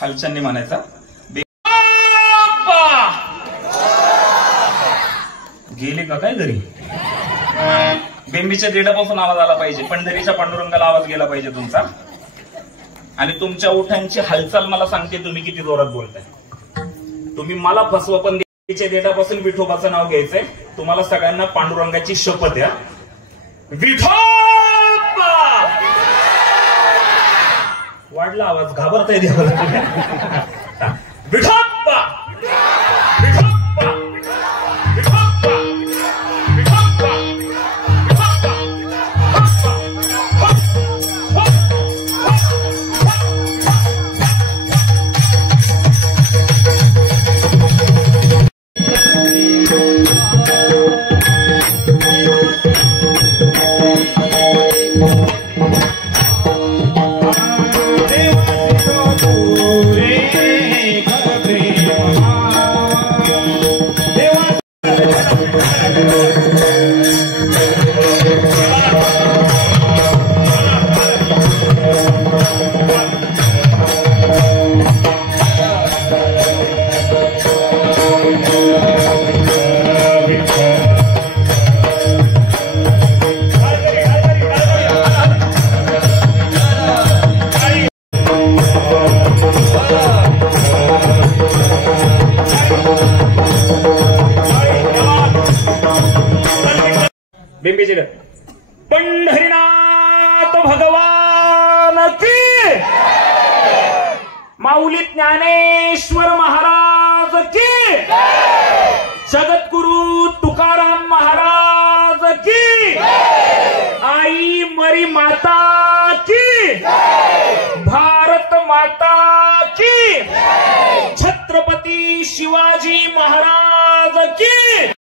खालच्यांनी म्हणायचा गेले का काय घरी. बेंबीच्या देठापासून आवाज आला पाहिजे, पंढरीच्या पांडुरंगाला आवाज गेला पाहिजे तुमचा. आणि तुमच्या ओठांची हालचाल मला सांगते तुम्ही किती जोरात बोलताय. तुम्ही मला फसवा, पण देवीच्या देठापासून विठोबाचं नाव घ्यायचंय. तुम्हाला सगळ्यांना पांडुरंगाची शपथ आहे. विठोबा वाढला आवाज, घाबरताय देवाला. विठोबा बेंबीचे पंढरीनाथ भगवान की, माऊली ज्ञानेश्वर महाराज की, जगद्गुरु तुकाराम महाराज की, आई मरी माता की, भारत माता की, छत्रपती शिवाजी महाराज की.